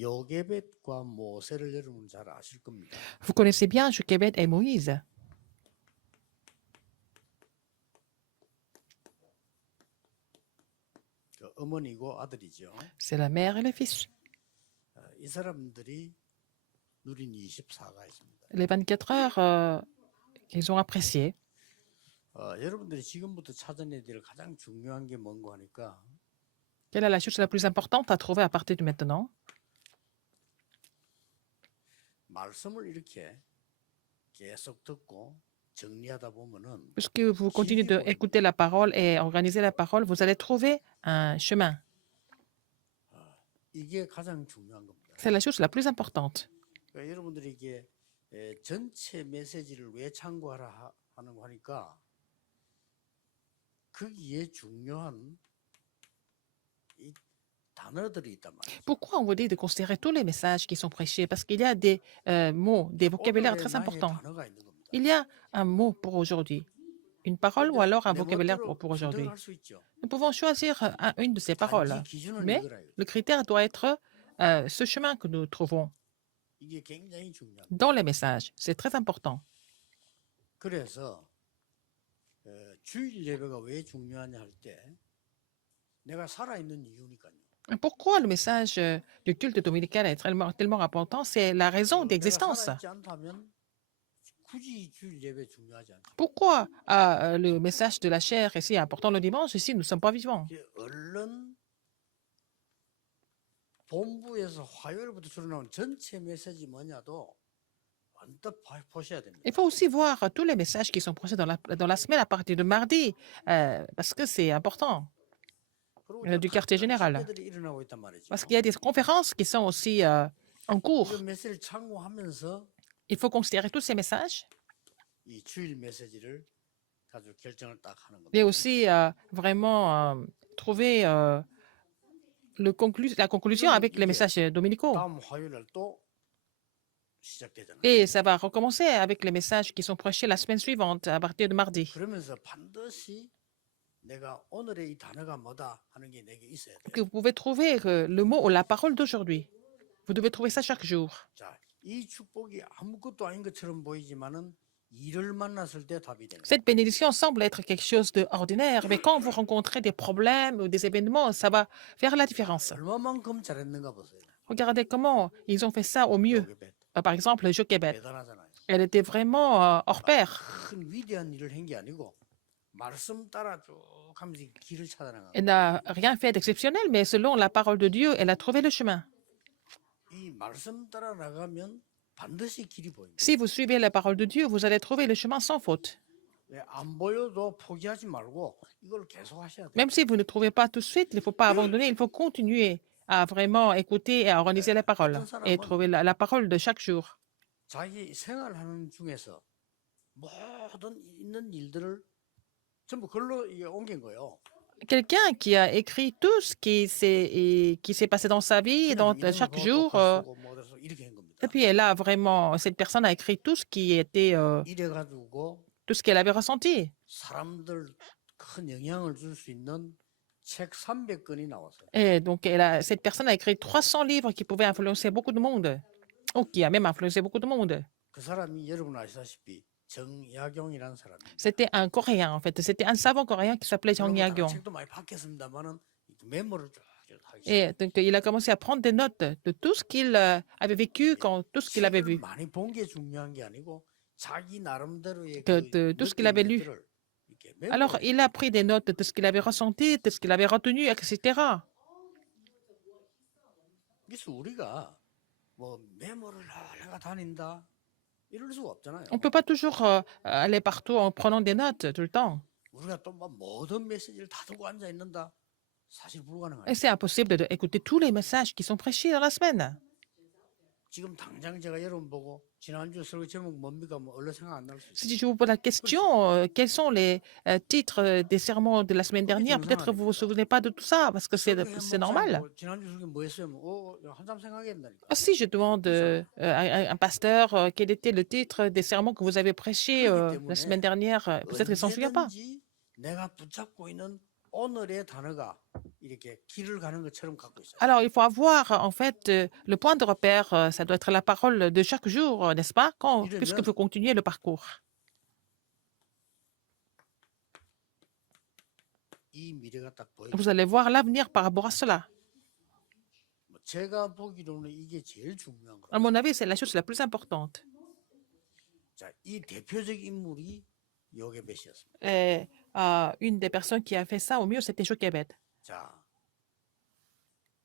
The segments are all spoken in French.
요게벳과 모세를 여러분 잘 아실 겁니다. Vous connaissez bien Jochebed et Moïse. 그 어머니고 아들이죠. C'est la mère et le fils. 이 사람들이 누린 24가 있습니다. Les 24 heures qu'ils ont appréciées. 여러분들이 지금부터 찾아내야 될 가장 중요한 게 뭔고 하니까 Quelle est la chose la plus importante à trouver à partir de maintenant? 말씀을 이렇게 계속 듣고 정리하다 보면은 Puisque vous continuez d'écouter la parole et organiser la parole, vous allez trouver un chemin. 이게 가장 중요한 겁니다. C'est la chose la plus importante. 그러니까 여러분들이 이게 전체 메시지를 왜 참고하라 하는 거 하니까 거기에 중요한 이 단어들이 있단 말이에요. Pourquoi on vous dit de considérer tous les messages qui sont prêchés? Parce qu'il y a des mots, des vocabulaires 오늘의 très 나의 importants. 단어가 있는 겁니다. Il y a un mot pour aujourd'hui, une parole ou alors un 내 vocabulaire 멋대로 pour aujourd'hui. 선택할 수 있죠. Nous pouvons choisir une de ces paroles, 단지 기준은 mais 이거라. le critère doit être ce chemin que nous trouvons 이게 굉장히 중요합니다. dans les messages. C'est très important. 그래서 주일 예배가 왜 중요하냐 할 때 내가 살아있는 이유니까요. Pourquoi le message du culte dominical est tellement important? C'est la raison 내가 d'existence. 살아있지 않다면 굳이 주일 예배 중요하지 않다. Pourquoi le message de la chair est si important le dimanche si nous ne sommes pas vivants? 이제 얼른 본부에서 화요일부터 출연하는 전체 메시지 뭐냐도 언뜻 보셔야 됩니다. Il faut aussi voir tous les messages qui sont prêchés dans la semaine à partir de mardi, parce que c'est important, 그리고 du quartier général. 집회들이 일어나고 있단 말이죠. Parce qu'il y a des conférences qui sont aussi en cours. 이런 메시지를 참고하면서 Il faut considérer tous ces messages 이 주일 메시지를 가지고 결정을 딱 하는 겁니다. et aussi vraiment trouver la conclusion avec les messages dominicaux. 다음 화요일날 또 시작되잖아요. Et ça va recommencer avec les messages qui sont prêchés la semaine suivante, à partir de mardi. 그러면서 반드시 내가 오늘의 이 단어가 뭐다 하는 게 내게 있어야 돼요. Que vous pouvez trouver le mot ou la parole d'aujourd'hui. Vous devez trouver ça chaque jour. 자, 이 축복이 아무것도 아닌 것처럼 보이지만은 일을 만났을 때 답이 되는 거예요. Cette bénédiction semble être quelque chose d'ordinaire, mais quand vous rencontrez des problèmes ou des événements, ça va faire la différence. 얼마만큼 잘했는가 보세요. Regardez comment ils ont fait ça au mieux. 요게벳. Par exemple, Jochebed. 대단하잖아요. Elle était vraiment hors pair. 큰 위대한 일을 한 게 아니고 말씀 따라 쭉 하면서 길을 찾아나가. Elle n'a rien fait d'exceptionnel, mais selon la parole de Dieu, elle a trouvé le chemin. 이 말씀 따라 나가면 반드시 길이 보입니다. Si vous suivez la parole de Dieu, vous allez trouver le chemin sans faute. 안 보여도 포기하지 말고 이걸 계속 하셔야 돼요. Même si vous ne trouvez pas tout de suite, il ne faut pas abandonner, il faut continuer à vraiment écouter et à organiser la parole et trouver la parole de chaque jour. 자기 생활하는 중에서 모든 있는 일들을 전부 글로 이게 옮긴 거예요. Quelqu'un qui a écrit tout ce qui s'est passé dans sa vie, dans chaque jour, 이렇게 한 겁니다. et puis elle a vraiment, cette personne a écrit tout ce qui était, 이래가지고 tout ce qu'elle avait ressenti. 사람들 큰 영향을 줄 수 있는 책 300권이 나왔어요. Et donc, cette personne a écrit 300 livres qui pouvaient influencer beaucoup de monde, ou qui a même influencé beaucoup de monde. 그 사람이 여러분 아시다시피 정야경이라는 사람이에요. C'était un Coréen, en fait. C'était un savant coréen qui s'appelait Jang 여러분 Ya-gyong. 책도 많이 봤겠습니다만은 메모를 쭉 하기 Et donc, il a commencé à prendre des notes de tout ce qu'il avait vécu, tout ce qu'il avait vu, 많이 본 게 중요한 게 아니고 자기 나름대로의 de tout ce qu'il avait lu. Alors, il a pris des notes de tout ce qu'il avait ressenti, de ce qu'il avait retenu, etc. 그래서 우리가 뭐 메모를 내가 다닌다 이럴 수가 없잖아요. On ne peut pas toujours aller partout en prenant des notes tout le temps. 우리가 또 뭐 모든 메시지를 다 두고 앉아 있는다 사실 불가능해요. Et c'est impossible d'écouter tous les messages qui sont prêchés dans la semaine. 지금 당장 제가 여러분 보고 지난주 설교 제목 뭡니까? 뭐 얼른 생각 안 날 수 있어요. Si je vous pose la question, quels sont les titres des sermons de la semaine dernière, peut-être que vous ne vous souvenez pas de tout ça, parce que c'est normal. 지난주 설교 뭐 했어요? 한참 생각했다니까. Si je demande à un pasteur quel était le titre des sermons que vous avez prêchés la semaine dernière, peut-être qu'il ne s'en souvient pas. 내가 붙잡고 있는 오늘의 단어가 이렇게 길을 가는 것처럼 갖고 있어요. Alors, il faut avoir, en fait, le point de repère, ça doit être la parole de chaque jour, n'est-ce pas, puisque 이러면 vous continuez le parcours. 이 미래가 딱 Vous 보여요. allez voir l'avenir par rapport à cela. 제가 보기로는 이게 제일 중요한 À 거예요. mon avis, c'est la chose la plus importante. 자, 이 대표적 인물이 요게벳이었습니다. Et, une des personnes qui a fait ça au mieux, c'était Jochebed. 자,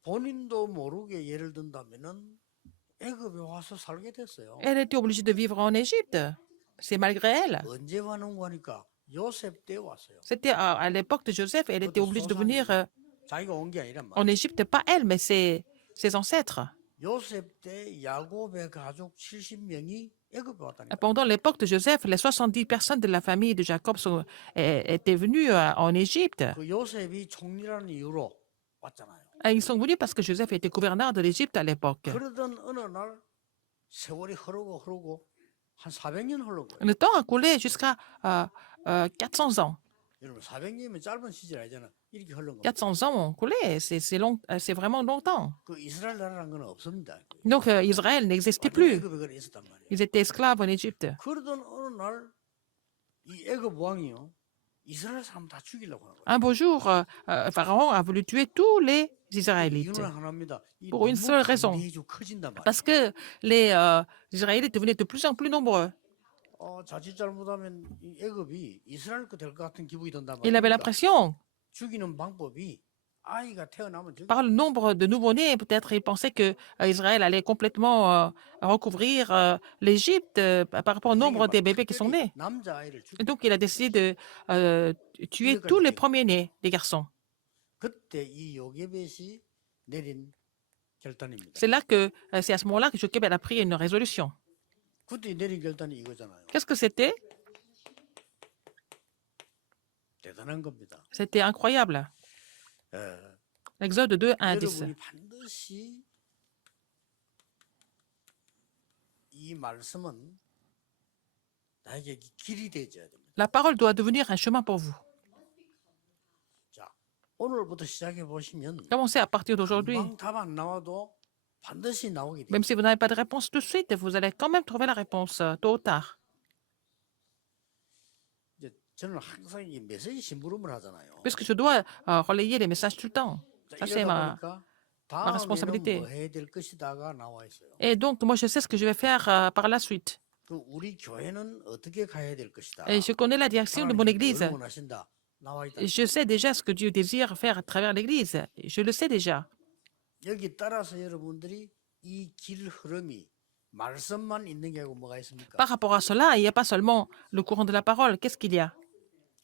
본인도 모르게 예를 든다면은 애굽에 와서 살게 됐어요. Elle était obligée de vivre en Égypte. C'est malgré elle. 언제 왔는고 하니까 요셉 때 왔어요. C'était à l'époque de Joseph, elle était obligée de venir 자기가 온 게 아니란 en 말이에요. Égypte, pas elle, mais ses ancêtres. 요셉 때 야곱의 가족 70명이 애굽에 왔다니까. Pendant l'époque de Joseph, les 70 personnes de la famille de Jacob étaient venues en Égypte. 그 요셉이 총리라는 이유로 왔잖아요. Et ils sont venus parce que Joseph était gouverneur de l'Égypte à l'époque. 그러던 어느 날 세월이 흐르고 한 400년 흐른 거예요. Le temps a coulé jusqu'à 400 ans. 여러분 400년이면 짧은 시절 아니잖아. 이렇게 흐른 거. 400 ans ont coulé, c'est vraiment longtemps. 그 이스라엘 나라라는 건 없습니다. Donc Israël n'existait 완전 plus. 애굽에 그래 있었단 말이에요. Ils étaient esclaves en Égypte. 그러던 어느 날 이 애굽 왕이요 이스라엘 사람 다 죽이려고 하는 거예요. Un beau jour, Pharaon a voulu tuer tous les Israélites. 이유는 하나입니다. 이 Pour une 너무 seule raison. 감리해지고 커진단 말이에요. Parce que les Israélites devenaient de plus en plus nombreux. 자칫 잘못하면 이 애굽이 이스라엘 거 될 것 같은 기분이 든단 Il avait 말이에요. l'impression, 죽이는 방법이 아이가 태어나면 죽여. par le nombre de nouveau-nés, peut-être il pensait que Israël allait complètement recouvrir l'Égypte par rapport au nombre des bébés qui sont nés. 남자 아이를 죽여. Et donc il a décidé de tuer tous les premiers-nés des garçons. 그때 이 요게벳이 내린 결단입니다. C'est là que c'est à ce moment-là que Jochebed a pris une résolution. 그때 내린 결단이 이거잖아요. Qu'est-ce que c'était? 대단한 겁니다. C'était incroyable. Exode 2, 1, 10. 여러분이 반드시 이 말씀은 나에게 길이 되어야 됩니다. La parole doit devenir un chemin pour vous. 자, 오늘부터 시작해 보시면 Commencez à partir d'aujourd'hui. 금방 답 안 나와도 반드시 나오게 돼요. Même si vous n'avez pas de réponse tout de suite, vous allez quand même trouver la réponse tôt ou tard. 이제 저는 항상 이 메시지 심부름을 하잖아요. Puisque je dois relayer les messages tout le temps. 자, Ça, c'est 이러다 보니까 다음에는 responsabilité. 뭐 해야 될 것이다가 나와 있어요. Et donc, moi, je sais ce que je vais faire par la suite. 그 우리 교회는 어떻게 가야 될 것이다. Et je connais la direction de mon 하나님께서 église. 뭘 원하신다. 나와 있다. Je sais déjà ce que Dieu désire faire à travers l'église. Je le sais déjà. 여기 따라서 여러분들이 이 길 흐름이 말씀만 있는 게 아니고 뭐가 있습니까? Par rapport à cela, il n'y a pas seulement le courant de la parole. Qu'est-ce qu'il y a?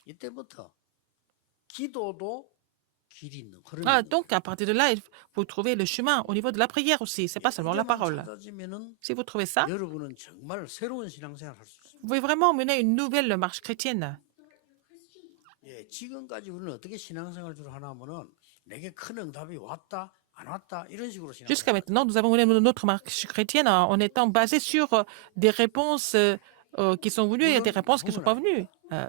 이때부터 기도도 길이 있는 흐름이 있는 Donc, à partir de là, il faut trouver le chemin au niveau de la prière aussi. C'est pas seulement la 이게만 parole. 찾아지면은 Si vous trouvez ça, 여러분은 정말 새로운 신앙생활 할 수 있어요. vous pouvez vraiment mener une nouvelle marche chrétienne. 예, 지금까지 우리는 어떻게 신앙생활 주로 하나 하면은 내게 큰 응답이 왔다 안 왔다 이런 식으로 Jusqu'à 신앙생활. maintenant, nous avons mené notre marche chrétienne en étant basés sur des réponses qui sont venues et des réponses qui ne sont pas venues.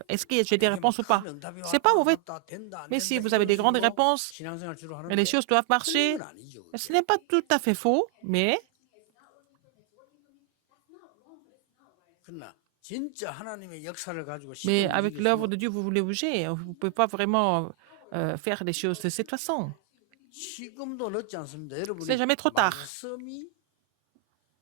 Est-ce que j'ai des réponses ou pas? C'est pas mauvais. Mais si vous avez des grandes réponses 신앙생활 주로 et les 하는데 choses doivent marcher, 그건 아니죠. ce n'est pas tout à fait faux, mais 그러나 진짜 하나님의 역사를 가지고 Mais 시대를 avec 이기겠으면 l'œuvre de Dieu, vous voulez bouger. Vous ne pouvez pas vraiment faire les choses de cette façon. 지금도 늦지 않습니다. 여러분이 C'est jamais trop tard. 말씀이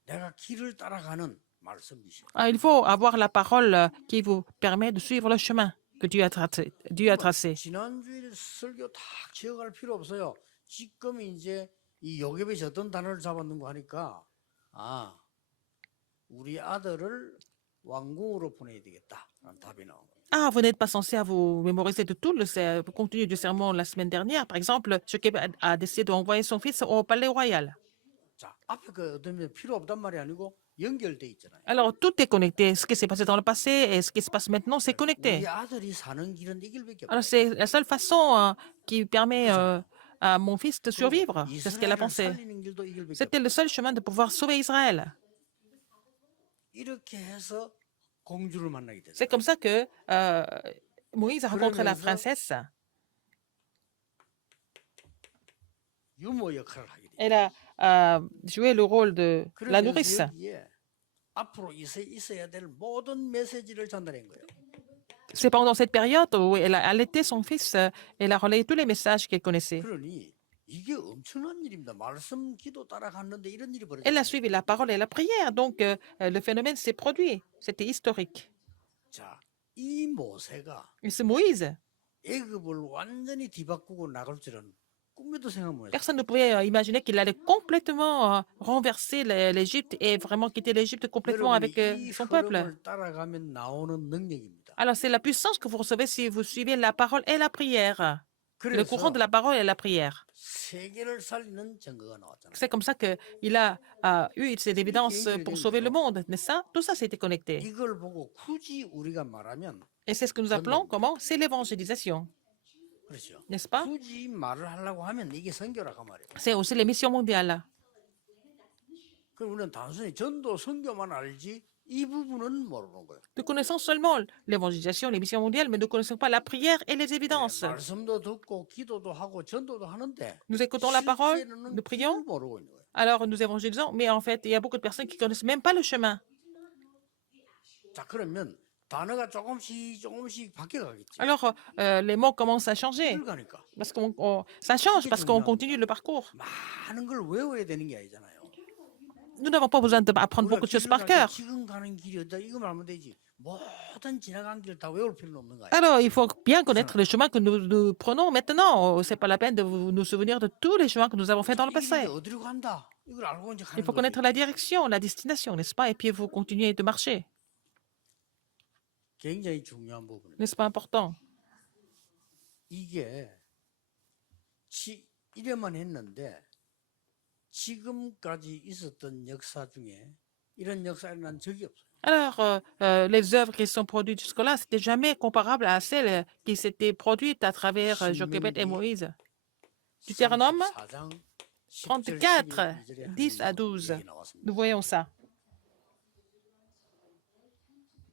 내가 길을 따라가는 말씀이시죠. Il faut avoir la parole qui vous permet de suivre le chemin que Dieu a tracé. 지난주에 설교 다 지어갈 필요 없어요. 지금 이제 이 요괴벳이 어떤 단어를 잡았는가 하니까 우리 아들을 왕궁으로 보내야 되겠다라는 답이 나온 거예요. Ah, vous n'êtes pas censé à vous mémoriser de tout le contenu du sermon la semaine dernière. Par exemple, Jochebed a décidé d'envoyer son fils au palais royal. 자, 앞에 그 어떤 면 필요 없단 말이 아니고 연결돼 있잖아요. Alors, tout est connecté. Ce qui s'est passé dans le passé et ce qui se passe maintenant, c'est connecté. 우리 아들이 사는 길은 이 길밖에 Alors, 없어요. c'est la seule façon qui permet à mon fils de survivre. C'est ce qu'elle a 이스라엘을 pensé. 살리는 길도 이 길밖에 C'était le seul chemin de pouvoir sauver Israël. 이렇게 해서 공주를 만나게 됐어요. C'est comme ça que Moïse a rencontré la 그러면서 princesse. 유모 역할을 하게 돼요. Elle a joué le rôle de la 그러면서 nourrice. 여기에 앞으로 있어야 될 모든 메시지를 전달한 거예요. C'est pendant cette période où elle a allaité son fils, elle a relayé tous les messages qu'elle connaissait. 그러니 이게 엄청난 일입니다. 말씀 기도 따라갔는데 이런 일이 Elle a 벌어졌어요. suivi la parole et la prière, donc le phénomène s'est produit. C'était historique. 자, 이 모세가 Et c'est Moïse. 애굽을 완전히 뒤바꾸고 나갈 줄은 꿈에도 생각 못 했어요. Personne ne pouvait imaginer qu'il allait complètement renverser l'Égypte et vraiment quitter l'Égypte complètement 여러분이 avec 이 son peuple. 흐름을 따라가면 나오는 능력입니다. Alors, c'est la puissance que vous recevez si vous suivez la parole et la prière. Le courant 그래서 de la parole et la prière. 세계를 살리는 증거가 나왔잖아요. C'est comme ça qu'il a eu cette évidence pour sauver le monde, n'est-ce pas? Tout ça s'était connecté. 이걸 보고 굳이 우리가 말하면 Et c'est ce que nous appelons, comment? C'est l'évangélisation, 그렇죠. n'est-ce pas? 굳이 말을 하려고 하면 이게 선교라고 말이에요. C'est aussi les missions mondiales. 그럼 우리는 단순히 전도 선교만 알지 이 부분은 모르는 거예요. Nous connaissons seulement l'évangélisation, les missions mondiales, mais nous ne connaissons pas la prière et les évidences. 말씀도 듣고 기도도 하고 전도도 하는데 Nous écoutons la parole, 실제로는 nous 길을 prions, 모르고 있는 거예요. alors nous évangélisons, mais en fait, il y a beaucoup de personnes qui ne connaissent même pas le chemin. 자, 그러면 단어가 조금씩 바뀌어가겠죠. Alors, les mots commencent à changer. 길을 가니까 Parce ça change parce qu'on continue le parcours. 많은 걸 외워야 되는 게 아니잖아요. Nous n'avons pas besoin d'apprendre beaucoup de choses par cœur. 지금 가는 길이 어디다 이거 알면 되지. 모든 지나간 길 다 외울 필요는 없는 거예요. Alors, il faut bien connaître le chemin que nous prenons maintenant. Ce n'est pas la peine de nous souvenir de tous les chemins que nous avons faits dans le 이 passé. 길이 어디로 간다. 이걸 알고 이제 Il 가는 faut 거지. connaître la direction, la destination, n'est-ce pas? Et puis, vous continuez de marcher. 굉장히 중요한 부분입니다. N'est-ce pas important? 이게 이래만 했는데 지금까지 있었던 역사 중에 이런 역사를 난 적이 없어요. Alors, les œuvres qui sont produites jusque-là, c'était jamais comparable à celles qui s'étaient produites à travers Jochebed et Moïse. Deutéronome 34장 34, 10 à 12. Nous voyons ça.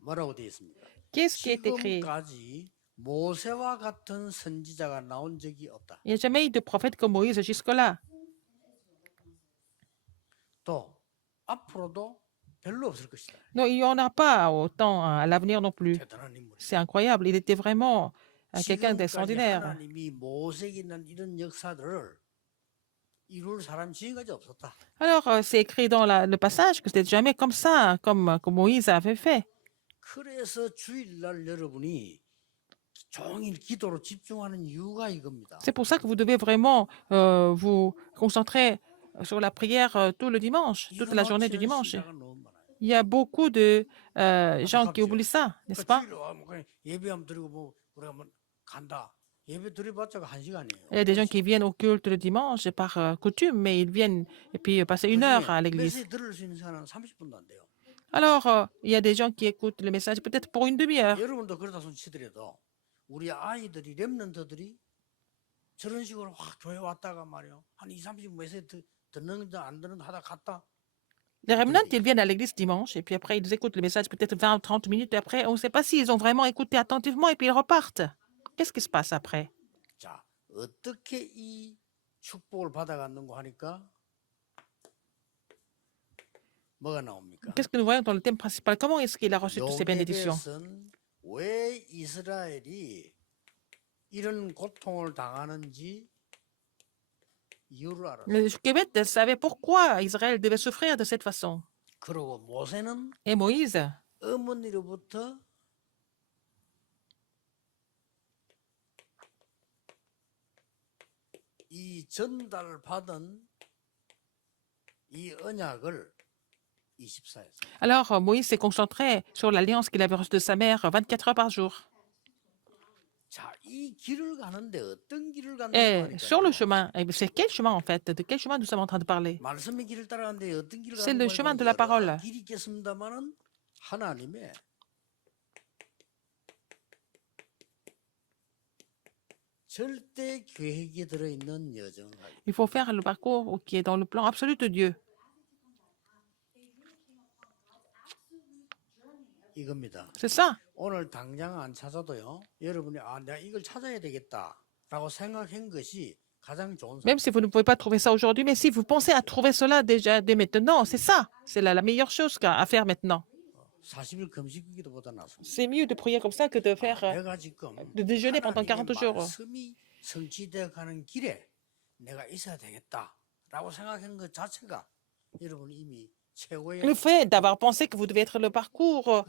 뭐라고 되어 있습니까? Qu'est-ce qui est écrit? 지금까지 모세와 같은 선지자가 나온 적이 없다. Il n'y a jamais eu de prophète comme Moïse jusque-là. 또 앞으로도 별로 없을 것이다. Non, il n'y en a pas autant à l'avenir non plus. 대단한 인물. C'est incroyable. Il était vraiment quelqu'un 지금까지 d'extraordinaire. 하나님이 모세에게 있는 이런 역사들을 이룰 사람 지금까지 없었다. Alors, c'est écrit dans le passage que c'était jamais comme ça, comme Moïse avait fait. 그래서 주일날 여러분이 종일 기도로 집중하는 이유가 이겁니다. C'est pour ça que vous devez vraiment vous concentrer sur la prière tout le dimanche, toute la journée du dimanche. 시간은 너무 많아요. Il y a beaucoup de gens qui oublient ça, n'est-ce pas? 주일에 와, 뭐 그냥 예배하면 드리고 뭐 우리가 뭐 간다. 예배 드려봤자 1시간이에요. Il y a des gens qui viennent au culte le dimanche par coutume, mais ils viennent et puis passer une heure à l'église. 메시지 들을 수 있는 시간은 30분도 안 돼요. Alors, il y a des gens qui écoutent le message peut-être pour une demi-heure. 여러분도 그러다 손 치더라도 우리 아이들이 렘넌트들이 저런 식으로 확 교회 왔다가 말이요. 한 2, 30분 메시지 듣는지 안 듣는지 하다 갔다. Les remnants, ils viennent à l'église dimanche et puis après, ils écoutent le message peut-être 20 ou 30 minutes et après, on ne sait pas s'ils ont vraiment écouté attentivement et puis ils repartent. Qu'est-ce qui se passe après? 자, 어떻게 이 축복을 받아갔는고 하니까 뭐가 나옵니까? Qu'est-ce que nous voyons dans le thème principal? Comment est-ce qu'il a reçu toutes ces bénédictions? 요게벳은 왜 이스라엘이 이런 고통을 당하는지 이유를 알았어요. Le Jochebed savait pourquoi Israël devait souffrir de cette façon. 그리고 모세는 Et Moïse, 어머니로부터 이 전달받은 이 언약을 24했어요. alors Moïse s'est concentré sur l'alliance qu'il avait reçue de sa mère 24 heures par jour. 자, 이 길을 가는데 어떤 길을 Et 간다고 sur le 하니까 chemin, eh bien, c'est quel chemin en fait? De quel chemin nous sommes en train de parler? 말씀의 길을 따라가는데 어떤 길을 C'est 가는 le chemin de la parole. 길이 있겠습니다만은 하나님의 절대 계획이 들어있는 여정을 하기. Il faut faire le parcours qui est dans le plan absolu de Dieu. 이겁니다. C'est ça. 오늘 당장 안 찾아도요. 여러분이 내가 이걸 찾아야 되겠다라고 생각한 것이 가장 좋은 Même 선택. si vous ne pouvez pas trouver ça aujourd'hui, mais si vous pensez à trouver cela déjà dès maintenant, c'est ça. C'est la meilleure chose à faire maintenant. 40일 금식기도보다 낫습니다. C'est mieux de prier comme ça que de faire, 내가 지금 de déjeuner pendant 하나님의 40 jours. 말씀이 성취되어 가는 길에 내가 있어야 되겠다라고 생각한 것 자체가 여러분 이미 최고의 Le fait d'avoir pensé que vous devez être le parcours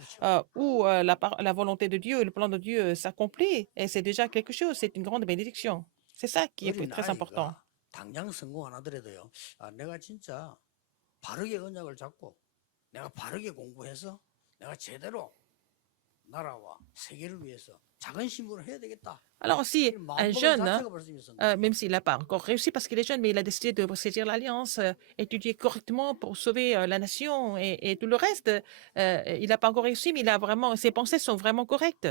où la volonté de Dieu et le plan de Dieu s'accomplit, et c'est déjà quelque chose, c'est une grande bénédiction. C'est ça qui est 어린 très important. 아이가 당장 성공 안 하더라도요. 내가 진짜 바르게 언약을 잡고 내가 바르게 공부해서 내가 제대로 나라와 세계를 위해서 작은 신분을 해야 되겠다. Alors si 이 un 마음먹은 jeune, 자체가 벌써 있었는데 même s'il n'a pas encore réussi parce qu'il est jeune, mais il a décidé de saisir l'alliance, étudier correctement pour sauver la nation et tout le reste, il n'a pas encore réussi, mais il a vraiment, ses pensées sont vraiment correctes.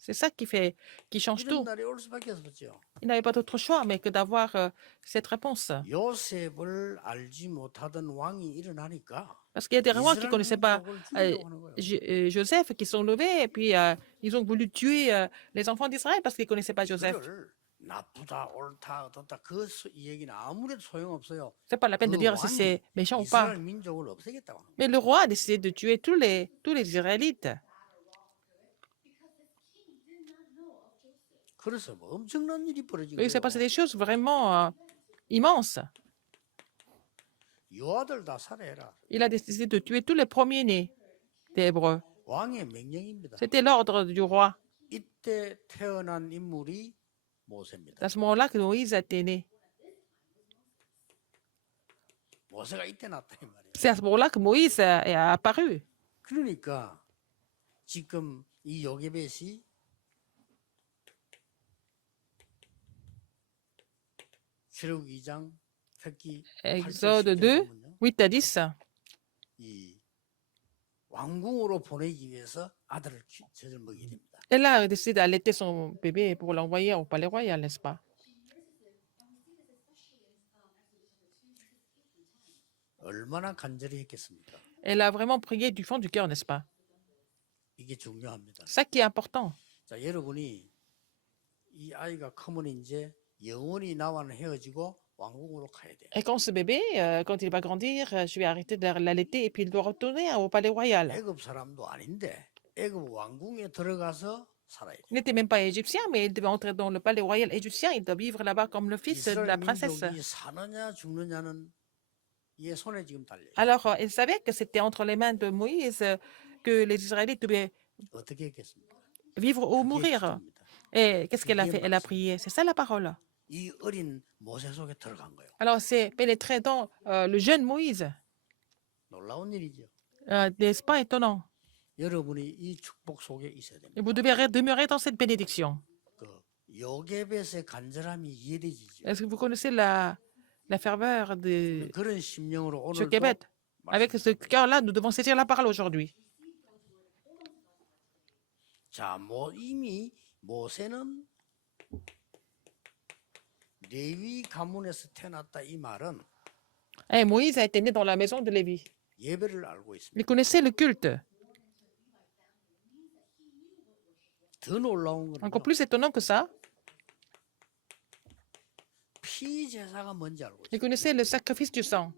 C'est ça qui change 이런 tout. 날이 올 수밖에 없었죠. Il n'avait pas d'autre choix mais que d'avoir cette réponse. 요셉을 알지 못하던 왕이 일어나니까 Parce qu'il y a des rois qui ne 이스라엘 connaissaient pas 민족을 죽이려고 하는 거예요. Joseph qui sont levés et puis ils ont voulu tuer les enfants d'Israël parce qu'ils ne connaissaient pas Joseph. 그를 나쁘다 옳다 어떻다 이 얘기는 아무래도 소용없어요. C'est pas la peine de 그 dire si 왕이 c'est méchant ou pas. 이스라엘 민족을 없애겠다고 하는 거예요. Mais le roi a décidé de tuer tous les Israélites. 그래서 뭐 엄청난 일이 벌어진 Oui, il s'est passé 거예요. des choses vraiment immenses. 요아들 다 살해해라. Il a décidé de tuer tous les premiers-nés des Hébreux. 왕의 명령입니다. C'était l'ordre du roi. 이때 태어난 인물이 모세입니다. C'est à ce moment-là que Moïse a été né. 모세가 이때 났다 이 말이에요. C'est à ce moment-là que Moïse est apparu. 그러니까 지금 이 요게벳이 출애굽기 2장 특히 Exode 2, 8 à 10. 이 왕궁으로 보내기 위해서 아들을 젖을 먹이게 됩니다. Elle a décidé d'allaiter son bébé pour l'envoyer au palais royal, n'est-ce pas? 얼마나 간절히 했겠습니까? Elle a vraiment prié du fond du cœur, n'est-ce pas? 이게 중요합니다. Ça qui est important. 자, 여러분이 이 아이가 크면 이제 영원히 나와는 헤어지고 왕궁으로 가야 돼요. Et quand ce bébé, quand il va grandir, je vais arrêter de l'allaiter et puis il doit retourner au palais royal. 애굽 사람도 아닌데 애굽 왕궁에 들어가서 살아야 돼요. Il n'était même pas égyptien, mais il devait entrer dans le palais royal égyptien. Il doit vivre là-bas comme le fils de la 이스라엘 princesse. 민족이 사느냐 죽느냐는 얘 손에 지금 달려요. Alors, il savait que c'était entre les mains de Moïse que les Israélites devaient 어떻게 했겠습니까? vivre ou 그게 mourir. 기도입니다. Et qu'est-ce qu'elle a fait? Elle a prié. C'est ça la parole. 이 어린 모세 속에 들어간 거예요. Alors, c'est pénétré dans le jeune Moïse. 놀라운 일이죠. N'est-ce pas étonnant? 여러분이 이 축복 속에 있어야 됩니다. Et vous devez demeurer dans cette bénédiction. 그 요게벳의 간절함이 이해되지죠. Est-ce que vous connaissez la ferveur de 그런 심령으로 오늘도 Jochebed? Avec ce cœur-là, nous devons saisir la parole aujourd'hui. 자, 이미 모세는 레위 가문에서 태어났다 이 말은 Et Moïse a été né dans la maison de Lévi. 예배를 알고 있습니다. Il connaissait le culte. 더 놀라운 Encore 건 plus étonnant que ça, 피제사가 뭔지 알고 il 있어요. connaissait le sacrifice du sang.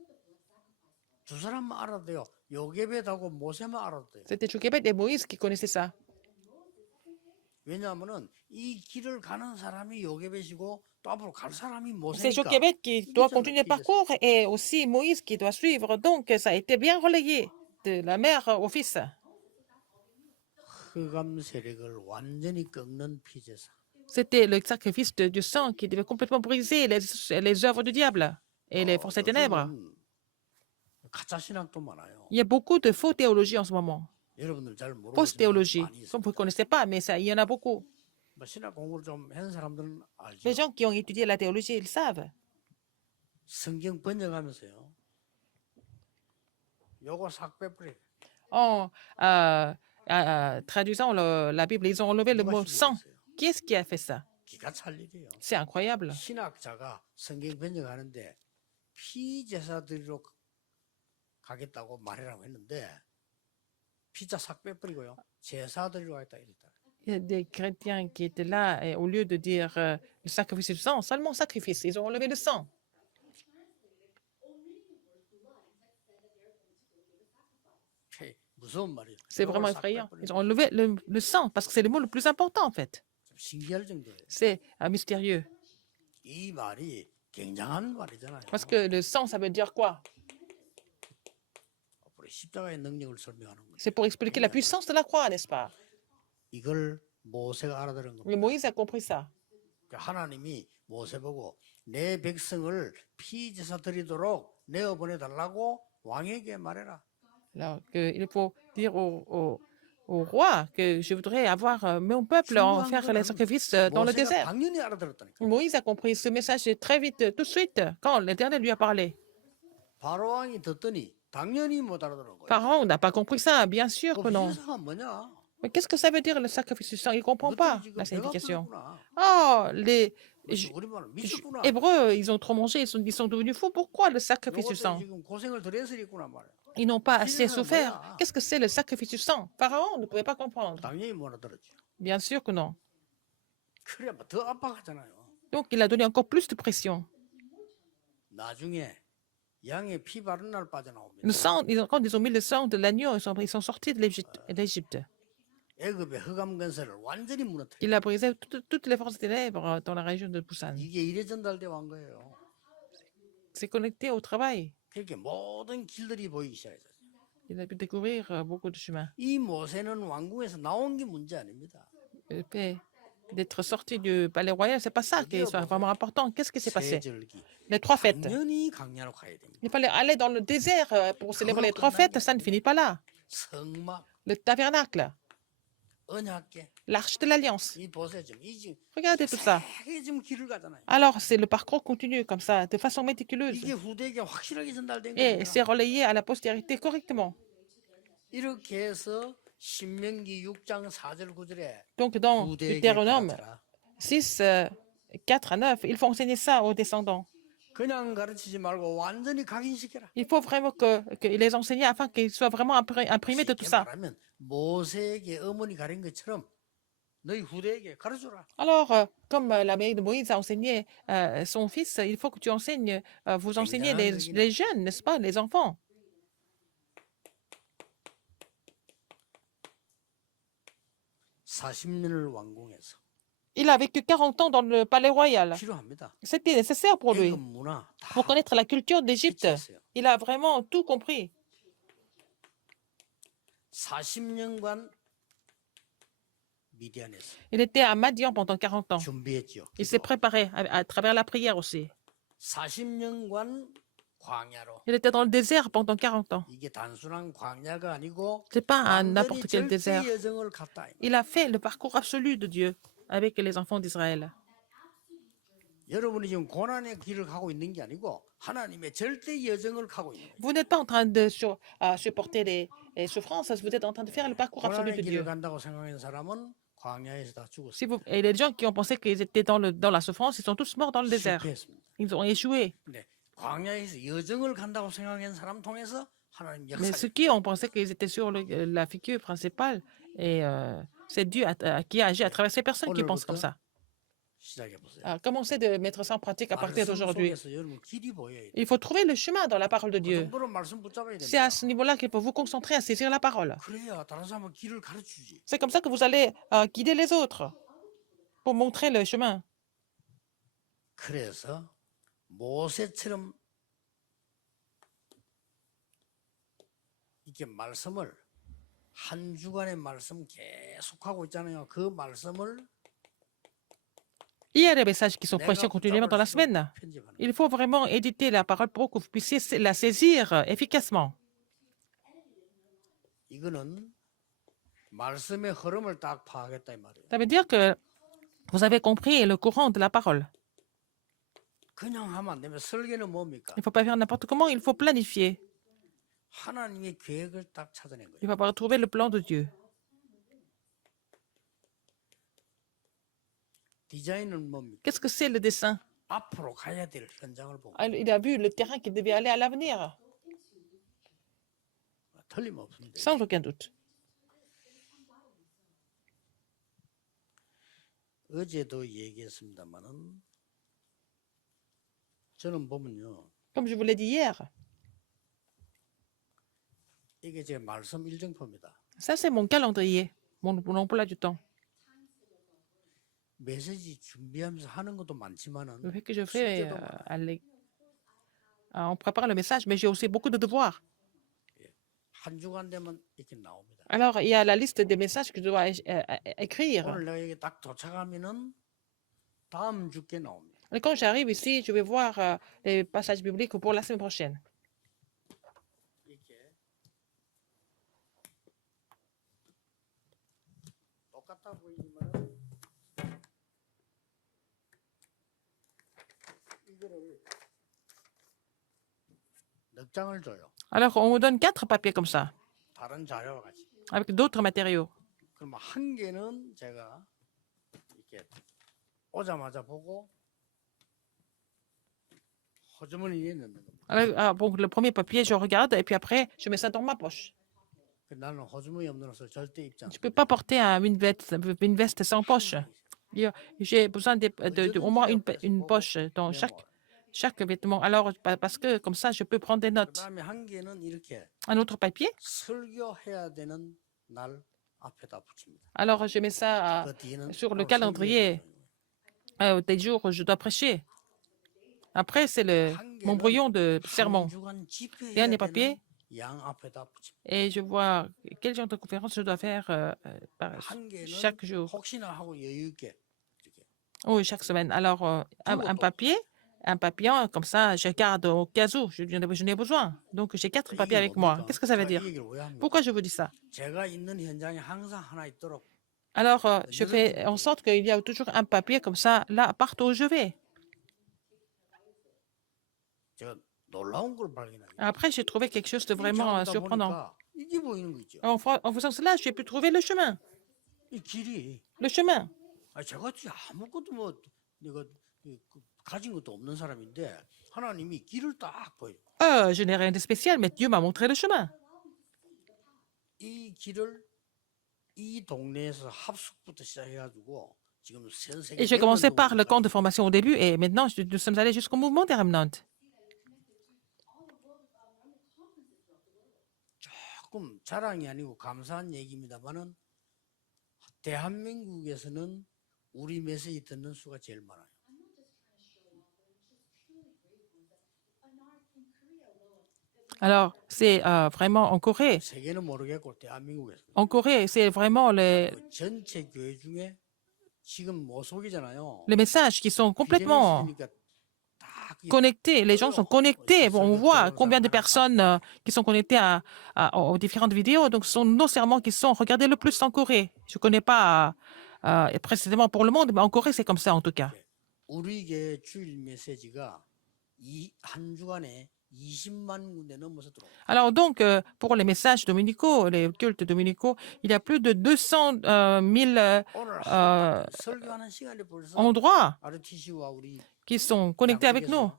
두 사람만 알아도 돼요. 요게벳하고 모세만 알아도 돼요. C'était Jochebed et Moïse qui connaissaient ça. 왜냐하면은 이 길을 가는 사람이 요게벳이고 또 앞으로 갈 사람이 C'est 모세니까. Jochebed qui doit continuer le parcours et aussi Moïse qui doit suivre. Donc, ça a été bien relayé de la mère au fils. 흑암 세력을 완전히 꺾는 피제사. C'était le sacrifice du sang qui devait complètement briser les œuvres du diable et les forces des ténèbres. 요즘은 가짜 신학도 많아요. Il y a beaucoup de faux théologie en ce moment. 여러분들 잘 모르고 Fausse théologie. 많이 있어요. Comme vous ne connaissez pas, mais ça, il y en a beaucoup. 뭐 신학 공부를 좀 한 사람들은 알죠. Les gens qui ont étudié la théologie, ils savent. 성경 번역하면서요. 요거 싹 빼버려. En traduisant la Bible, ils ont enlevé le mot sang. Qui est-ce qui a fait ça? 기가 찰 일이에요. C'est incroyable. 신학자가 성경 번역하는데 피제사들로 가겠다고 말하라고 했는데 피자 싹 빼버리고요. 제사드리러 가겠다 이랬다. Il y a des chrétiens qui étaient là et au lieu de dire le sacrifice du sang, seulement sacrifice, ils ont enlevé le sang. 무서운 말이에요. C'est vraiment effrayant. Ils ont enlevé le sang parce que c'est le mot le plus important en fait. 좀 신기할 정도예요. C'est mystérieux. 이 말이 굉장한 말이잖아요. Parce que le sang, ça veut dire quoi? 앞으로 십자가의 능력을 설명하는 거예요. C'est pour expliquer la puissance de la croix, n'est-ce pas? 이걸 모세가 알아들은 겁니다. Mais Moïse a compris ça. 하나님이 모세 보고 내 백성을 피제사 드리도록 내어 보내달라고 왕에게 말해라. Alors, il faut dire au roi que je voudrais avoir mon peuple en faire les sacrifices dans le 모세가 désert. 당연히 알아들었다니까. Moïse a compris ce message très vite, tout de suite, quand l'Éternel lui a parlé. 바로 왕이 듣더니 당연히 못 알아들은 거예요. Pharaon n'a pas compris ça, bien sûr que non. 피제사가 뭐냐? Mais qu'est-ce que ça veut dire le sacrifice du sang? Il ne comprend pas 지금 la 배가 signification. 불렀구나. Oh, les 우리말은 미쳤구나. Hébreux, ils ont trop mangé, ils sont devenus fous. Pourquoi le sacrifice du 요것도 sang? 지금 고생을 덜 해서 있구나 말이야. Ils n'ont pas assez 피제사는 souffert. 뭐야? Qu'est-ce que c'est le sacrifice du sang? Pharaon ne pouvait pas comprendre. 당연히 못 알아들었죠. Bien sûr que non. 그래 더 압박하잖아요. Donc, il a donné encore plus de pression. 나중에 양의 피 바른 날 빠져나옵니다. Le sang, quand ils ont mis le sang de l'agneau, ils sont sortis de l'Égypte. 애굽의 흑암 건설을 완전히 무너뜨려. Il a brisé toutes les forces des ténèbres dans la région de Busan. 이게 일에 전달되어 온 거예요. C'est connecté au travail. 그렇게 모든 길들이 보이기 시작했어요. Il a pu découvrir beaucoup de chemins. 이 모세는 왕궁에서 나온 게 문제 아닙니다. Le fait d'être sorti du palais royal, c'est pas ça qui est vraiment important. Qu'est-ce qui s'est passé? 세절기 Les 3 fêtes. 당연히 강야로 가야 됩니다. Il fallait aller dans le désert pour célébrer les 3 fêtes. Ça ne finit pas là. 성막, Le tabernacle, 언약궤, l'arche de l'alliance. 이 보세요 지금 이 지금 Regardez tout ça. 세게 지금 길을 가잖아요. Alors, c'est le parcours continu comme ça, de façon méticuleuse. 이게 후대에게 확실하게 전달된 Et 거예요. c'est relayé à la postérité correctement. 이렇게 해서 신명기 6장 4절 9절에 Donc, dans 후대에게 Deutéronome 가르쳐라. 6, 4 à 9, il faut enseigner ça aux descendants. 그냥 가르치지 말고 완전히 각인시켜라. Il faut vraiment que les enseigner afin qu'ils soient vraiment imprimés de tout 쉽게 ça. 말하면 모세에게 어머니 가른 것처럼 너희 후대에게 가르쳐라. Alors, comme la mère de Moïse a enseigné son fils, il faut que tu enseignes, vous enseignez les jeunes, n'est-ce pas, les enfants. 40년을 왕궁에서 Il a vécu 40 ans dans le palais royal. 필요합니다. C'était nécessaire pour lui. 애굽 문화 다 Pour connaître la culture d'Égypte, 캐치했어요. il a vraiment tout compris. 40년간 미디안에서 Il était à Madian pendant 40 ans. 준비했죠. Il s'est préparé à travers la prière aussi. 40년간 광야로. Il était dans le désert pendant 40 ans. 이게 단순한 광야가 아니고 C'est pas un 완전히 n'importe quel 절대 désert. 여정을 갔다. Il a fait le parcours absolu de Dieu avec les enfants d'Israël. 여러분이 지금 고난의 길을 가고 있는 게 아니고 하나님의 절대 여정을 가고 있는 거예요. Vous n'êtes pas en train de supporter les souffrances, vous êtes en train de faire le parcours absolu 고난의 de 길을 Dieu. 간다고 생각하는 사람은 광야에서 다 죽었어요. Et les gens qui ont pensé qu'ils étaient dans la souffrance, ils sont tous morts dans le désert. 실패했습니다. Ils ont échoué. 근데 광야에서 여정을 간다고 생각하는 사람 통해서 하나님 Mais 역사. ceux qui ont pensé qu'ils étaient sur la figure principale, et c'est Dieu qui a agi à travers ces personnes qui pensent comme ça. 시작해 보세요. Commencez de mettre ça en pratique à partir d'aujourd'hui. 속에서 여러분 길이 보여야 돼요. Il faut trouver le chemin dans la parole de 그 Dieu. 정도로 말씀 붙잡아야 C'est 됩니다. à ce niveau-là qu'il faut vous concentrer à saisir la parole. 그래야 다른 사람은 길을 가르치지. C'est comme ça que vous allez guider les autres pour montrer le chemin. 그래서 모세처럼 이렇게 말씀을 한 주간의 말씀 계속하고 있잖아요. 그 말씀을 Il y a des messages qui sont prêchés continuellement dans la semaine. 편집하는. Il faut vraiment éditer la parole pour que vous puissiez la saisir efficacement. 이거는 말씀의 흐름을 딱 파악했다 이 말이에요. Ça veut dire que vous avez compris le courant de la parole. 그냥 하면 안 되면 설계는 뭡니까? Il ne faut pas faire n'importe comment, il faut planifier. 하나님의 계획을 딱 찾아낸 거예요. Il faut avoir trouvé le plan de Dieu. 디자인은 뭡니까? Qu'est-ce que c'est le dessin? 앞으로 가야 될 현장을 보고 Il a vu le terrain qui devait aller à l'avenir, 틀림없습니다. sans aucun doute. 어제도 얘기했습니다만은 저는 보면요. Comme je vous l'ai dit hier, 이게 제 말씀 일정표입니다. ça c'est mon calendrier, mon emploi du temps. 메시지 준비하면서 하는 것도 Le 많지만은 fait que je fais, 숙제도 많아요. on prépare le message, mais j'ai aussi beaucoup de devoirs. 한 주간 되면 이렇게 나옵니다. Alors, il y a la liste des messages que je dois écrire. 오늘 내가 여기 딱 도착하면은 다음 주께 나옵니다. Et quand j'arrive ici, je vais voir les passages bibliques pour la semaine prochaine. 이렇게 똑같아 보이지만은 이거를 넉 장을 줘요. Alors, on me donne 4 papiers comme ça, 다른 자료와 같이. avec d'autres matériaux. 그럼 한 개는 제가 이렇게 오자마자 보고 호주머니에 넣는 겁니다. Alors, bon, le premier papier, je regarde, et puis après, je mets ça dans ma poche. 그 나는 호주머니 없는 옷을 절대 입지 Je ne 않습니다. peux pas porter une veste sans poche. J'ai besoin au moins une poche dans chaque vêtement. Alors, parce que comme ça, je peux prendre des notes. 그다음에 한 개는 이렇게 Un autre papier. 설교해야 되는 날 앞에다 붙입니다. Alors, je mets ça 그 뒤에는 sur le 또 calendrier des jours où je dois prêcher. Après, c'est mon brouillon de sermon. Dernier papier. 양 앞에다 붙입니다. Et je vois quel genre de conférence je dois faire 한 개는 chaque jour 혹시나 하고 여유 있게 이렇게 ou chaque semaine. Alors, un papier, comme ça, je garde au cas où je n'ai besoin. Donc, j'ai 4 papiers avec moi. Qu'est-ce que ça veut dire? 제가 이 얘기를 왜 합니까? Pourquoi je vous dis ça? 제가 있는 현장에 항상 하나 있도록 Alors, je fais en sorte qu'il y a toujours un papier comme ça, là, partout où je vais. 제가 놀라운 걸 발견하게. Après, j'ai trouvé quelque chose de vraiment surprenant. 이게 보이는 거 있죠. En faisant cela, j'ai pu trouver le chemin. 이 길이 Le chemin. 제가 아무것도 뭐 내가 가진 것도 없는 사람인데 하나님이 길을 딱 보여. Je n'ai rien de spécial, mais Dieu m'a montré le chemin. 이 길을 이 동네에서 합숙부터 시작해가지고 지금 전 세계 Et j'ai commencé par le camp de formation au début, et maintenant, nous sommes allés jusqu'au mouvement des Remnants. 조금 자랑이 아니고 감사한 얘기입니다만은 대한민국에서는 우리 메시지 듣는 수가 제일 많아요. Alors, c'est vraiment en Corée. 세계는 모르겠고 대한민국에서 En Corée, c'est vraiment 전체 교회 중에 지금 모속이잖아요. les messages qui sont complètement 비대면이니까 다 그게 connectés. Les gens sont connectés. Bon, on voit combien de personnes qui sont connectées aux différentes vidéos. Donc, ce sont nos sermons qui sont regardés le plus en Corée. Je ne connais pas précisément pour le monde, mais en Corée, c'est comme ça en tout cas. 우리 교회 주일 메시지가 이 한 주간에 20만 군데 넘어서 들어옵니다. Alors donc, pour les messages dominicaux, les cultes dominicaux, il y a plus de 200 000 오늘 설교하는 시간에 벌써 endroits RTC와 우리 qui sont connectés avec nous.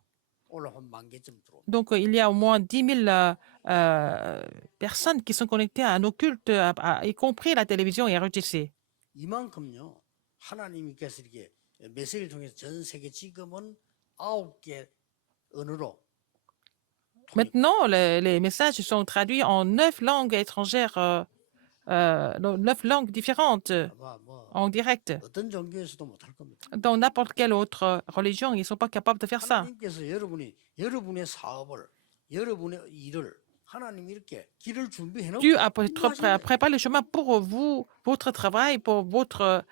오늘 한 만 개쯤 들어옵니다. Donc, il y a au moins 10 000 personnes qui sont connectées à nos cultes, y compris la télévision et RTC. 이만큼요. 하나님께서 이렇게 메시지를 통해서 전 세계 지금은 9개 언어로 Maintenant, les messages sont traduits en 9 langues étrangères, 9 langues différentes 아마 뭐 en direct. 어떤 종교에서도 못할 겁니다. Dans n'importe quelle autre religion, ils ne sont pas capables de faire ça. 하나님께서 여러분의 사업을 여러분의 일을 하나님 이렇게 길을 준비해 놓고 Dieu a préparé le chemin pour vous, votre travail, pour votre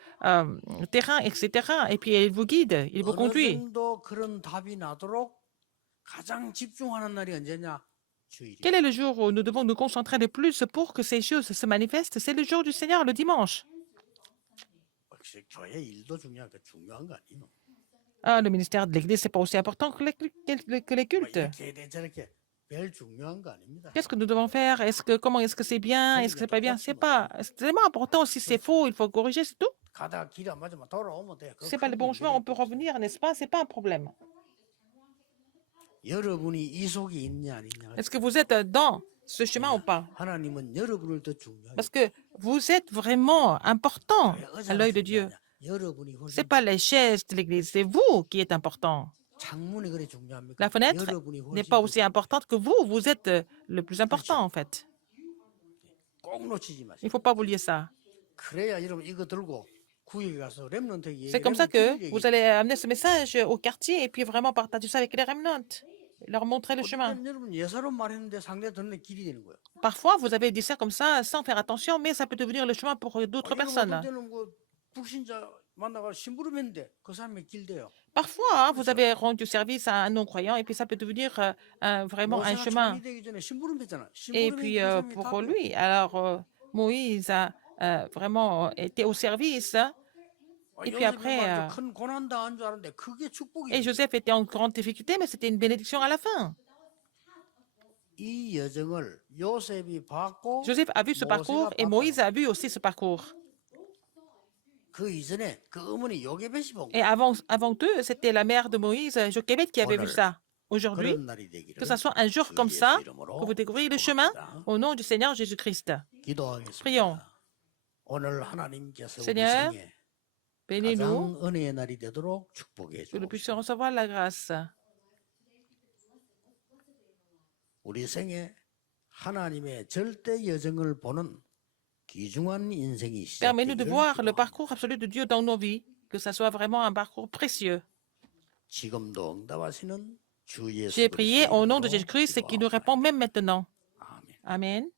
terrain, etc. Et puis, il vous guide, il vous 어느 conduit. 정도 그런 답이 나도록 가장 집중하는 날이 언제냐? 주일이. Quel est le jour où nous devons nous concentrer le plus pour que ces choses se manifestent? C'est le jour du Seigneur, le dimanche. 역시 교회 일도 중요한 거 아니에요? Ah, le ministère de l'Église, c'est pas aussi important que les cultes. 이렇게 돼 저렇게 별 중요한 거 아닙니다. Qu'est-ce que nous devons faire? Comment est-ce que c'est bien? Est-ce que c'est pas bien? C'est tellement important. Si c'est faux, il faut corriger, c'est tout. 가다가 길 안 맞으면 돌아오면 돼. Si c'est pas le bon chemin, on peut revenir, n'est-ce pas? C'est pas un problème. 여러분이 이 속에 있냐 아니냐. Est-ce que vous êtes dans ce chemin ou pas? 하나님은 여러분을 더 중요하게. Parce que vous êtes vraiment important à l'œil de Dieu. 여러분이 Ce 훨씬 n'est pas les chaises de l'église, c'est vous qui êtes important. 창문이 그래 중요합니까? La fenêtre 여러분이 n'est 훨씬 pas aussi importante que vous. Vous êtes le plus important, en fait. 꼭 놓치지 Il 마세요. ne faut pas oublier ça. 그래야 여러분 이거 들고 구역에 가서 렘넌트 얘기. C'est comme ça que vous allez amener ce message au quartier et puis vraiment partager ça avec les remnants. Leur montrer le chemin. 여러분 예사로 말했는데 상대 듣는 길이 되는 거예요. Parfois, vous avez dit ça comme ça sans faire attention, mais ça peut devenir le chemin pour d'autres personnes. 어떨 때는 뭐 불신자 만나가 심부름했는데 그 사람의 길 돼요. Parfois, hein, vous avez rendu service à un non-croyant et puis ça peut devenir vraiment un 모세가 chemin. 총리 되기 전에 심부름했잖아. Et puis pour lui, alors Moïse a vraiment été au service. Et puis après, 큰 고난 당한 줄 알았는데 그게 축복이. et Joseph était en grande difficulté, mais c'était une bénédiction à la fin. 이 여정을 요셉이 봤고 Joseph a vu ce parcours et Moïse a vu aussi ce parcours. 그 이전에 그 어머니 요게벳이 본 Et 거예요. avant eux, c'était la mère de Moïse, Jochebed, qui avait vu ça. Aujourd'hui, 그런 날이 되기를 que ce soit un jour comme ça, que vous découvriez le chemin au nom du Seigneur Jésus-Christ. 기도하겠습니다. Prions. 오늘 하나님께서 우리 Seigneur, 생에 bénis-nous, 가장 은혜의 날이 되도록 축복해 que nous 주옵소서. puissions recevoir la grâce. 우리 생에 하나님의 절대 여정을 보는 귀중한 인생이 Permets-nous de 시작되기를 voir le 기도합니다. parcours absolu de Dieu dans nos vies, que ça soit vraiment un parcours précieux. 지금도 응답하시는 주 예수 J'ai prié au nom de 그리스도의 Jésus-Christ et qui nous 이름으로 répond même maintenant. 아멘. Amen.